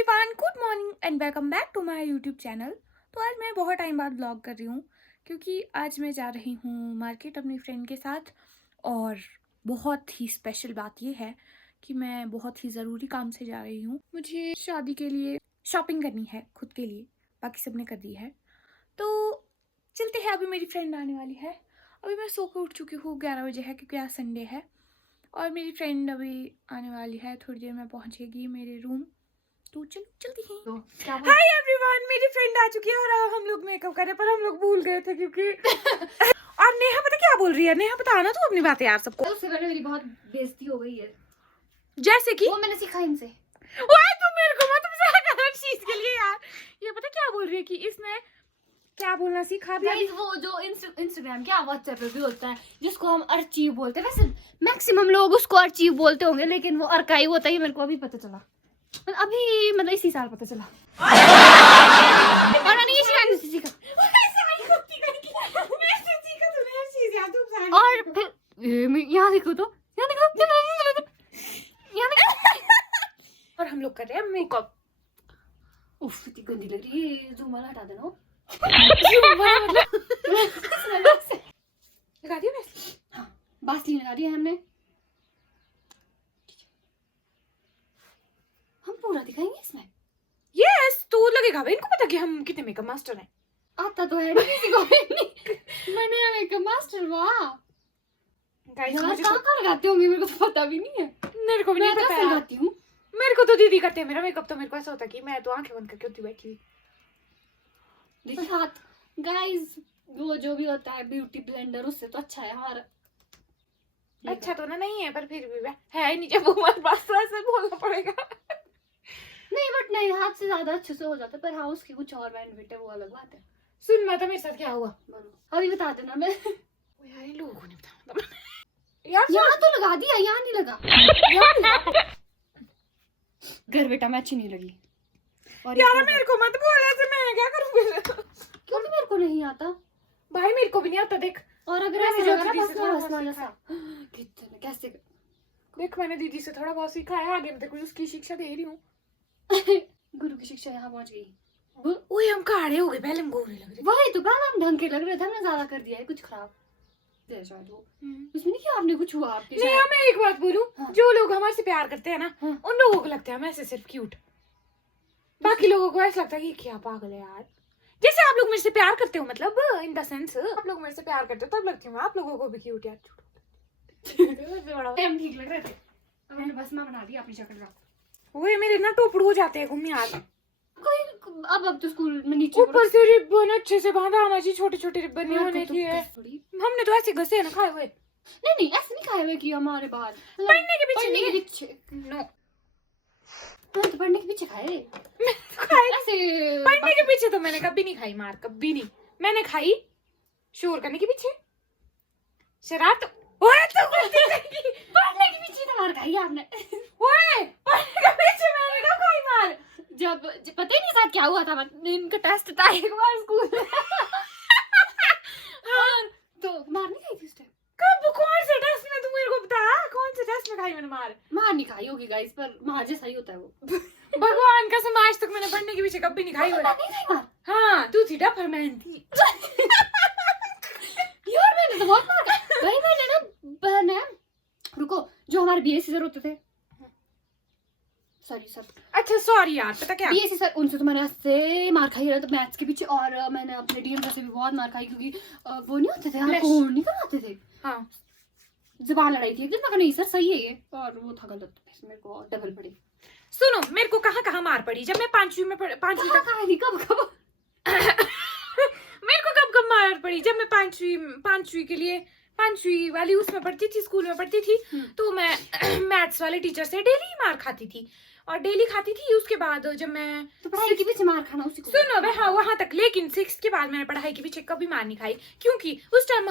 Everyone, good morning and welcome back to my YouTube channel. तो आज मैं बहुत टाइम बाद व्लॉग कर रही हूँ क्योंकि आज मैं जा रही हूँ मार्केट अपनी फ्रेंड के साथ। और बहुत ही स्पेशल बात यह है कि मैं बहुत ही ज़रूरी काम से जा रही हूँ। मुझे शादी के लिए शॉपिंग करनी है खुद के लिए, बाकी सबने कर दी है। तो चलते हैं, अभी मेरी फ्रेंड आने वाली है। अभी मैं सो के उठ चुकी हूँ, 11 बजे है क्योंकि आज संडे है। और मेरी फ्रेंड अभी आने वाली है, थोड़ी देर में पहुँचेगी मेरे रूम। तो चलो चलती हैं। हाय एवरीवन, मेरी फ्रेंड आ चुकी है और हम लोग मेकअप कर रहे हैं, पर हम लोग भूल गए थे क्योंकि और नेहा पता क्या बोल रही है? नेहा बता ना तू अपनी बातें यार सबको। उससे पहले मेरी बहुत बेइज्जती हो गई है। जैसे कि वो मैंने सीखा इनसे। ओए तू मेरे को मत समझा हर चीज के लिए यार। ये पता क्या बोल रही है कि इसने क्या बोलना सीखा था। वो जो इंस्टाग्राम क्या व्हाट्सएप पे भी होता है जिसको हम अर्चीव बोलते हैं, वैसे मैक्सिमम लोग उसको अर्चीव बोलते होंगे, लेकिन वो अर्काइव होता है। मेरे को अभी पता चला, अभी मतलब इसी साल पता चला। और मैंने ये शिवानी से सीखा। और फिर यहाँ देखो तो, यहाँ देखो, यहाँ देखो। और हम लोग कर रहे हैं मेकअप। उफ, इतनी गंदी लग रही है। जूम वाला हटा देना। लगा दिया वैसे। हाँ, बासली लगा दिया है हमने। हम पूरा दिखाएंगे इसमें। यस, तो लगेगा भाई, इनको पता कि हम कितने मेकअप मास्टर हैं। आता तो है नहीं किसी को भी। मैंने मेकअप मास्टर, वाह गाइस यार, मुझे कहाँ लगाते होंगे मेरे को तो पता भी नहीं है। मेरे को भी नहीं पता यार। लगाती हूँ। मेरे को तो दीदी करते हैं मेरा मेकअप। तो मेरे को ऐसा होता है कि मैं तो आंखें बंद करके होती बैठी हुई। हाथ गाइस, वो जो भी होता है ब्यूटी ब्लेंडर, उससे तो अच्छा है हमारा। अच्छा तो ना नहीं है, पर फिर भी है नहीं। जब वो हमारे पास तो ऐसे बोलना पड़ेगा। नहीं बट नहीं, हाथ से ज्यादा अच्छे से हो जाता है। पर हाँ, उसकी कुछ और बेनिफिट है, वो अलग बात है। सुन मैं तो मेरे साथ क्या हुआ बोलो, अभी बता देना। मैं यार इन लोगों को नहीं बता यार। यहाँ तो लगा दिया, यहाँ नहीं लगा। घर बेटा मैं अच्छी नहीं लगी। और यार मेरे को मत बोल ऐसे, मैं क्या करूँगी? क्योंकि मेरे को नहीं आता भाई, मेरे को भी नहीं आता। देख, और अगर मैंने ऐसे जो लगा दीदी से थोड़ा बहुत ना सीखा। कितने कैसे देख, मैंने दीदी से थोड़ा बहुत सीखा है, आगे मैं तेको उसकी शिक्षा दे रही हूँ। गुरु की शिक्षा यहाँ पहुँच गई। ओए हम काढ़े हो गए, पहले हम गोरे लग रहे। वही तो, पहले हम ढंग के लग रहे थे, हमने ज्यादा कर दिया है कुछ खराब। शायद वो उसमें नहीं, कि आपने कुछ हुआ आपके नहीं। मैं एक बात बोलूं, हाँ। जो लोग हमारे से प्यार करते हैं ना, हाँ। उन लोगों को लगता है हम ऐसे सिर्फ क्यूट। बाकी लोगों को ऐसा लगता है कि क्या पागल है यार। जैसे आप लोग मेरे से प्यार करते हो, मतलब इन द सेंस आप लोग मेरे से प्यार करते हो, तब लगती हूँ आप लोगों को भी क्यूट यार। हम ठीक लग रहे थे, हमने बस में बना दिया अपनी शक्ल का। ओए मेरे ना टोपड़ हो जाते हैं घूम यार। कोई अब तो स्कूल में नीचे ऊपर से रिबन अच्छे से बांधा आना चाहिए, छोटे छोटे रिबन नहीं होने चाहिए। हमने तो ऐसे घसे ना खाए हुए। नहीं ऐसे नहीं खाए हुए कि हमारे बाहर पढ़ने के पीछे नो, तो पढ़ने के पीछे खाए ऐसे। पढ़ने के पीछे तो मैंने कभी नहीं खाई मार, कभी नहीं। मैंने खाई शोर करने के पीछे, शरारत। ओए तो पढ़ने के पीछे तो मार खाई आपने। ओए पढ़ने के पीछे मैंने कब खाई मार? जब पता ही नहीं था क्या हुआ था, इनका टेस्ट था एक बार स्कूल में। हाँ, तो मार नहीं खाई थी उस टाइम। कब? कौन से टेस्ट में? तू मेरे को बता, कौन से टेस्ट में खाई मैंने मार? मार नहीं खाई होगी गाइस, पर मार जैसा ही होता है वो। भगवान कसम, आज तक मैंने पढ़ने के पीछे कभी नहीं खाई। मार। हाँ तू थी डफरमैन थी। यार मैंने तो बहुत मार खाई भाई। मैंने रुको, जो हमारे बीएससी सर होते थे, सॉरी सर, अच्छा सॉरी यार, पता क्या बीएससी सर, उनसे तो मैंने ऐसे मार खाई है तो मैथ्स के पीछे। और मैंने अपने डीएम सर से भी बहुत मार खाई, क्योंकि वो नहीं होते थे यार, कोड नहीं कराते थे। हाँ, जबान लड़ाई थी, लेकिन नहीं सर सही है ये, और वो था गलत। मेरे को डबल पड़ी। सुनो, मेरे को कहाँ कहाँ मार पड़ी जब मैं पांचवी में पांचवी तक। कब मेरे को कब मार पड़ी जब मैं पांचवी के लिए पांचवी वाली उसमें पढ़ती थी, स्कूल में पढ़ती थी। तो मैं मैथ्स वाले टीचर से डेली मार खाती थी और डेली खाती थी। उसके बाद जब मैं तो पढ़ाई के पीछे मार खाना उसी को सुनो भाई, हाँ वहां तक। लेकिन 6 के बाद मैंने पढ़ाई के पीछे कभी मार नहीं खाई, क्योंकि उस टाइम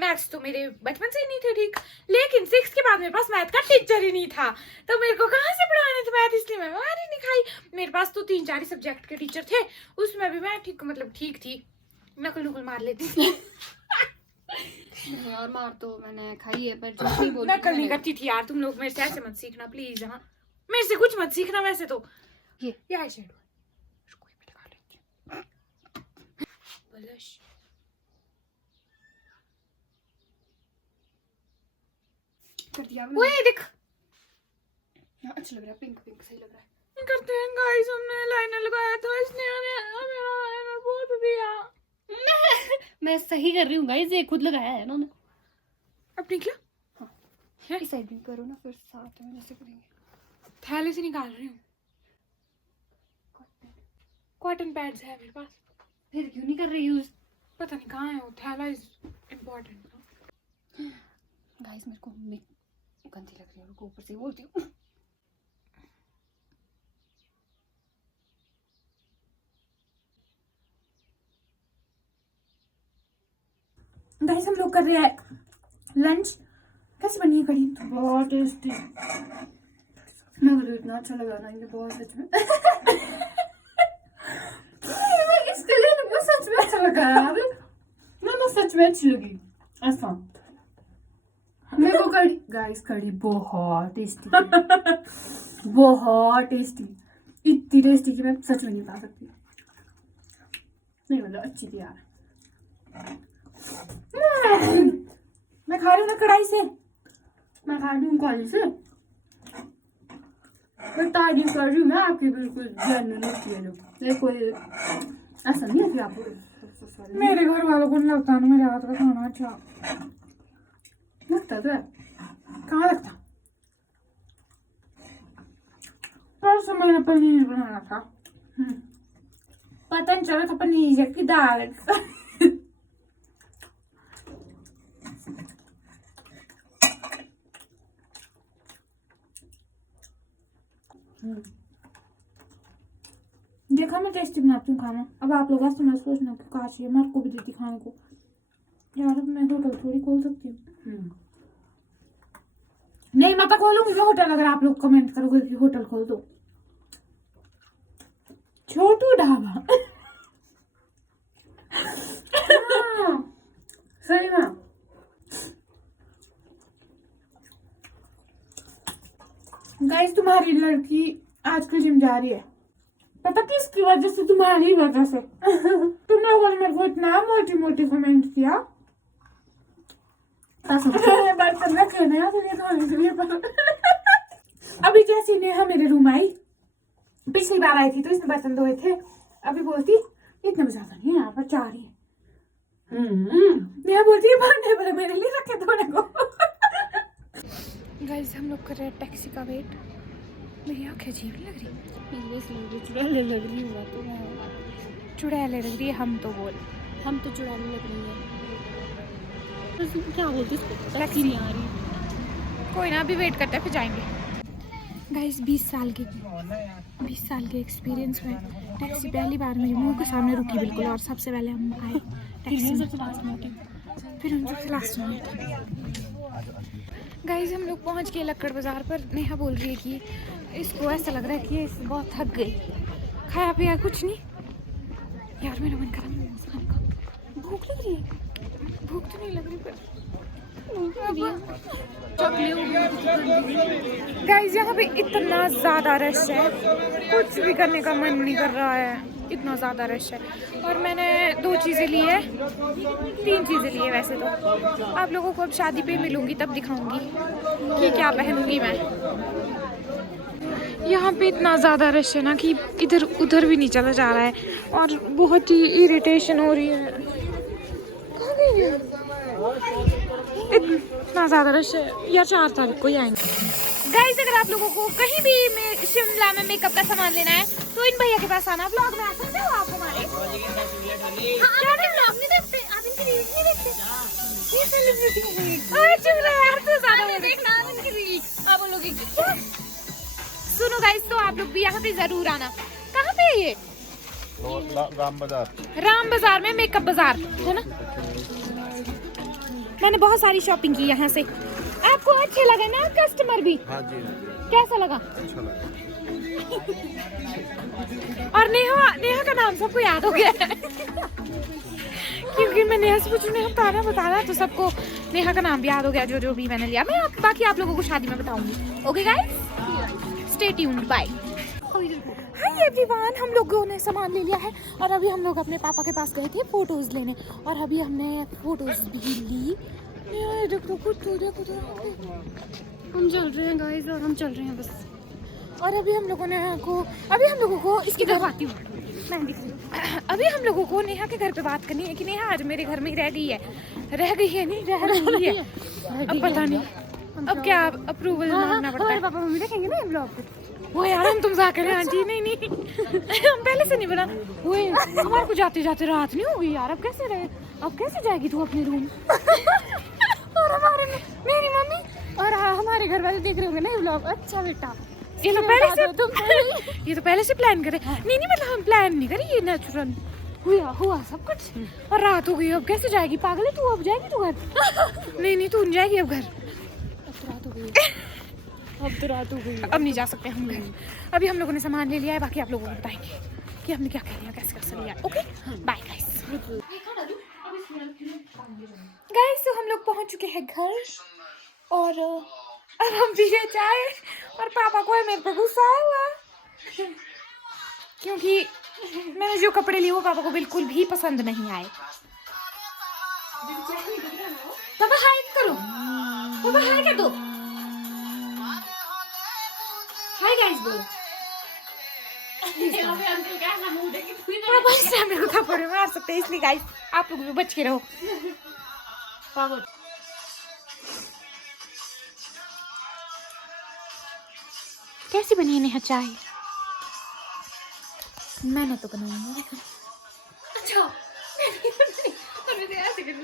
मैथ्स तो मेरे बचपन से ही नहीं थे ठीक। लेकिन 6 के बाद मेरे पास मैथ का टीचर ही नहीं था, तो मेरे को कहाँ से पढ़ाने थे मैथ, इसलिए मैं मार ही नहीं खाई। मेरे पास तो 3-4 सब्जेक्ट के टीचर थे, उसमें भी मैं ठीक थी, नकल मार लेती थी। यार मार तो मैंने खाई है, पर झूठ नहीं बोलती। नकल नहीं करती थी यार। तुम लोग मेरे से ऐसे मत सीखना प्लीज। हाँ, मेरे से कुछ मत सीखना वैसे तो। ये आई शेडो इसको भी लगा लेती हूँ। ब्लश कर दिया ओए देख अच्छा लग रहा है, पिंक पिंक सही लग रहा है। करते हैं गाइस, हमने लाइनर लगाया था, इसने हमें मेरा लाइनर पोंछ दिया। मैं सही कर रही हूँ गाइस, ये खुद लगाया है इन्होंने। अब निकला? हाँ इस साइड भी करो ना, फिर साथ में जैसे करेंगे। थैले से निकाल रही हूँ। कॉटन पैड्स है मेरे पास। फिर क्यों नहीं कर रही यूज? पता नहीं कहाँ है वो थैला, इज इम्पोर्टेंट। गाइस मेरे को गंदी लग रही है, रुको ऊपर से बोलती हूँ। गाइस हम लोग कर रहे हैं लंच। कैसे बनी है कढ़ी? बहुत टेस्टी। मेरे को इतना अच्छा लगा ना ये, बहुत सच में। इसके लिए मुझे सच में अच्छा लगा यार, मैं सच में अच्छी लगी ऐसा। मेरे को कढ़ी गाइस, कढ़ी बहुत टेस्टी, बहुत टेस्टी, इतनी टेस्टी कि मैं सच में नहीं बता सकती। नहीं मतलब अच्छी थी यार। मैं खा रही हूँ ना कढ़ाई से, मैं खा रही हूँ कॉलेज से। मैं तारीफ कर रही हूँ मैं आपकी, बिल्कुल जेन्युइन लगती है। लोग कोई ऐसा नहीं है कि आप मेरे घर वालों को नहीं लगता ना मेरे हाथ का खाना अच्छा लगता तो है। कहाँ लगता? परसों मैंने पनीर बनाया था, पता नहीं चला था पनीर की दाल। देखा मैं टेस्टी बनाती हूँ खाना। अब आप लोग ऐसे मत सोचना कि काश ये मेरे को भी देती खाने को। यार अब मैं होटल थोड़ी खोल सकती हूँ। नहीं मैं तो खोलूंगी मैं होटल, अगर आप लोग कमेंट करोगे कि होटल खोल दो। छोटू ढाबा। सही में गाइस तुम्हारी लड़की आजकल जिम जा रही है, पता किसकी वजह से? तुम्हारी वजह से। तुम लोगों ने मेरे को इतना मोटी मोटी कमेंट किया। बर्तन रखे ना खाने के लिए पर। अभी जैसे नेहा मेरे रूम आई, पिछली बार आई थी तो इसने बर्तन धोए थे, अभी बोलती इतना भी ज्यादा नहीं है, यहाँ पर 4 ही है। नेहा बोलती है भांडे वाले मेरे लिए रखे धोने को। गाइस हम लोग कर रहे हैं टैक्सी का वेट। मेरी आँखें अजीब लग रही है, चुड़ैले लग रही हूँ तो चुड़ैले लग रही है। हम तो बोल, हम तो चुड़ैले लग रही है। क्या बोलते इसको? टैक्सी नहीं आ रही। कोई ना, अभी वेट करते हैं फिर जाएंगे। गाइस 20 साल के एक्सपीरियंस में टैक्सी पहली बार मेरे मुंह के सामने रुकी बिल्कुल, और सबसे पहले हम आए टैक्सी में, फिर हम सबसे लास्ट में। गाइस हम लोग पहुंच गए लक्कड़ बाजार पर। नेहा बोल रही है कि इसको ऐसा लग रहा है कि ये बहुत थक गई, खाया पिया कुछ नहीं। यार मेरा मन कर रहा है मोमोज खाने का। भूख लग रही है? भूख तो नहीं लग रही पर गाइस यहाँ पे इतना ज़्यादा रश है, कुछ भी करने का मन नहीं कर रहा है, इतना ज़्यादा रश है। और मैंने 2 चीज़ें ली है, 3 चीज़ें ली है वैसे तो। आप लोगों को अब शादी पे मिलूंगी तब दिखाऊंगी कि क्या पहनूंगी मैं। यहाँ पे इतना ज़्यादा रश है ना कि इधर उधर भी नहीं चला जा रहा है, और बहुत ही इरिटेशन हो रही है। कहाँ गई है? इतना ज़्यादा रश है यार, 4 तारीख को ही आएंगे। गाइस अगर आप लोगों को कहीं भी शिमला में मेकअप का सामान लेना है तो इन भैया के पास आना। व्लॉग में आ सकते हो आप हमारे। क्या व्लॉग नहीं देखते आप? इनकी रील्स नहीं देखते? ये सेलिब्रिटी है। चुप रहे यार, तू ज़्यादा देखना इनकी रील्स। आप बोलोगे क्या? सुनो गाइस, तो आप लोग भी यहाँ पे जरूर आना। कहाँ पे है ये? राम बाजार में मेकअप बाजार है ना। मैंने बहुत सारी शॉपिंग की यहाँ से। आपको अच्छे लगे ना कस्टमर भी? हाँ जी। कैसा लगा? अच्छा लगा। और नेहा का नाम सबको याद हो गया है। क्योंकि मैं नेहा से पूछूं नेहा बताना तो सबको नेहा का नाम भी याद हो गया, जो भी मैंने लिया। मैं बाकी आप लोगों को शादी में बताऊंगी। Okay guys, stay tuned, bye. Hi everyone, हम लोगों ने सामान ले लिया है और अभी हम लोग अपने पापा के पास गए थे फोटोज लेने और अभी हमने फोटोज भी ली। ये देखो देखो हम चल रहे हैं गाइस और हम चल रहे हैं बस। और अभी हम लोगों को इसकी इधर आती हूँ मैं दिख रही हूँ। अभी हम लोगों को नेहा के घर पे बात करनी है कि नेहा आज मेरे घर में ही रह गई है नहीं रह रही है। अब पता नहीं अब क्या अप्रूवल मांगना पड़ता है। पापा मम्मी देखेंगे ना ब्लॉग पे। वो यार हम तुम जाकर आंटी नहीं हम पहले से नहीं बना वो हमारे को जाते जाते रात नहीं होगी यार। अब कैसे जाएगी तू अपने रूम और हमारे मेरी मम्मी और हमारे घर वाले देख रहे होंगे ना ये ब्लॉग। अच्छा बेटा ये तो पहले से प्लान करे। नहीं मतलब हम प्लान नहीं करी, ये नेचुरल हुआ सब कुछ। और रात हो गई अब कैसे जाएगी पागल है तू। अब जाएगी तू घर नहीं तू नहीं जाएगी अब घर। अब तो रात हो गई अब नहीं जा सकते हम घर। अभी हम लोगों ने सामान ले लिया है, बाकी आप लोगों को बताएंगे कि हमने क्या कर लिया कैसे लिया। ओके बाय गाइस तो हम लोग पहुंच चुके हैं घर और अब हम पी रहे चाय और पापा को है मेरे पे गुस्सा हुआ क्योंकि मैंने जो कपड़े लिए वो पापा को बिल्कुल भी पसंद नहीं आए। पापा हाय करो, पापा हाय कर दो, हाय गाइस बोलो। पापा से मेरे को थप्पड़ मार सकते हैं इसलिए गाइस आप लोग भी बच के रहो। पागल कैसी बनी है नेहा चाय? मैंने तो बनाई है। अच्छा ऐसे कर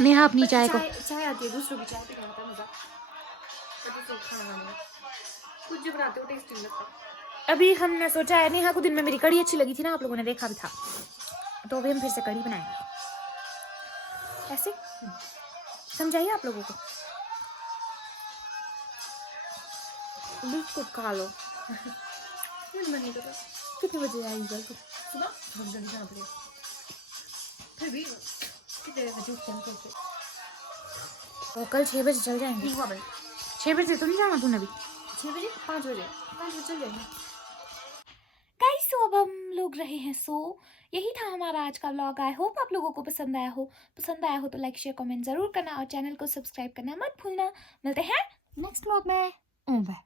नेहा अपनी चाय को चाय आती है दूसरों की चाय पे आता है मजा। दूसरों खाना बनाने कुछ जो बनाते हो टेस्टी लगता है। अभी हमने सोचा है नेहा को दिन में मेरी कढ़ी अच्छी लगी थी ना, आप लोगों ने देखा भी था, तो अभी हम फिर से कढ़ी बनाएंगे। ऐसे समझाइए आप लोगों को। बिल्कुल खा लो। कितने बजे आएगी कल? सुबह बहुत जल्दी जाना पड़ेगा। फिर भी कितने बजे उठते हैं कल? तो कल 6 बजे चल जाएंगे। 6 बजे तो नहीं जाना तूने अभी? 6 बजे 5 बजे चल जाएंगे। गाइस तो अब हम लोग रहे हैं सो यही था हमारा आज का व्लॉग। आई होप आप लोगों को पसंद आया हो तो लाइक शेयर कमेंट जरूर करना और चैनल को सब्सक्राइब करना मत भूलना। मिलते हैं नेक्स्ट व्लॉग में। बाय।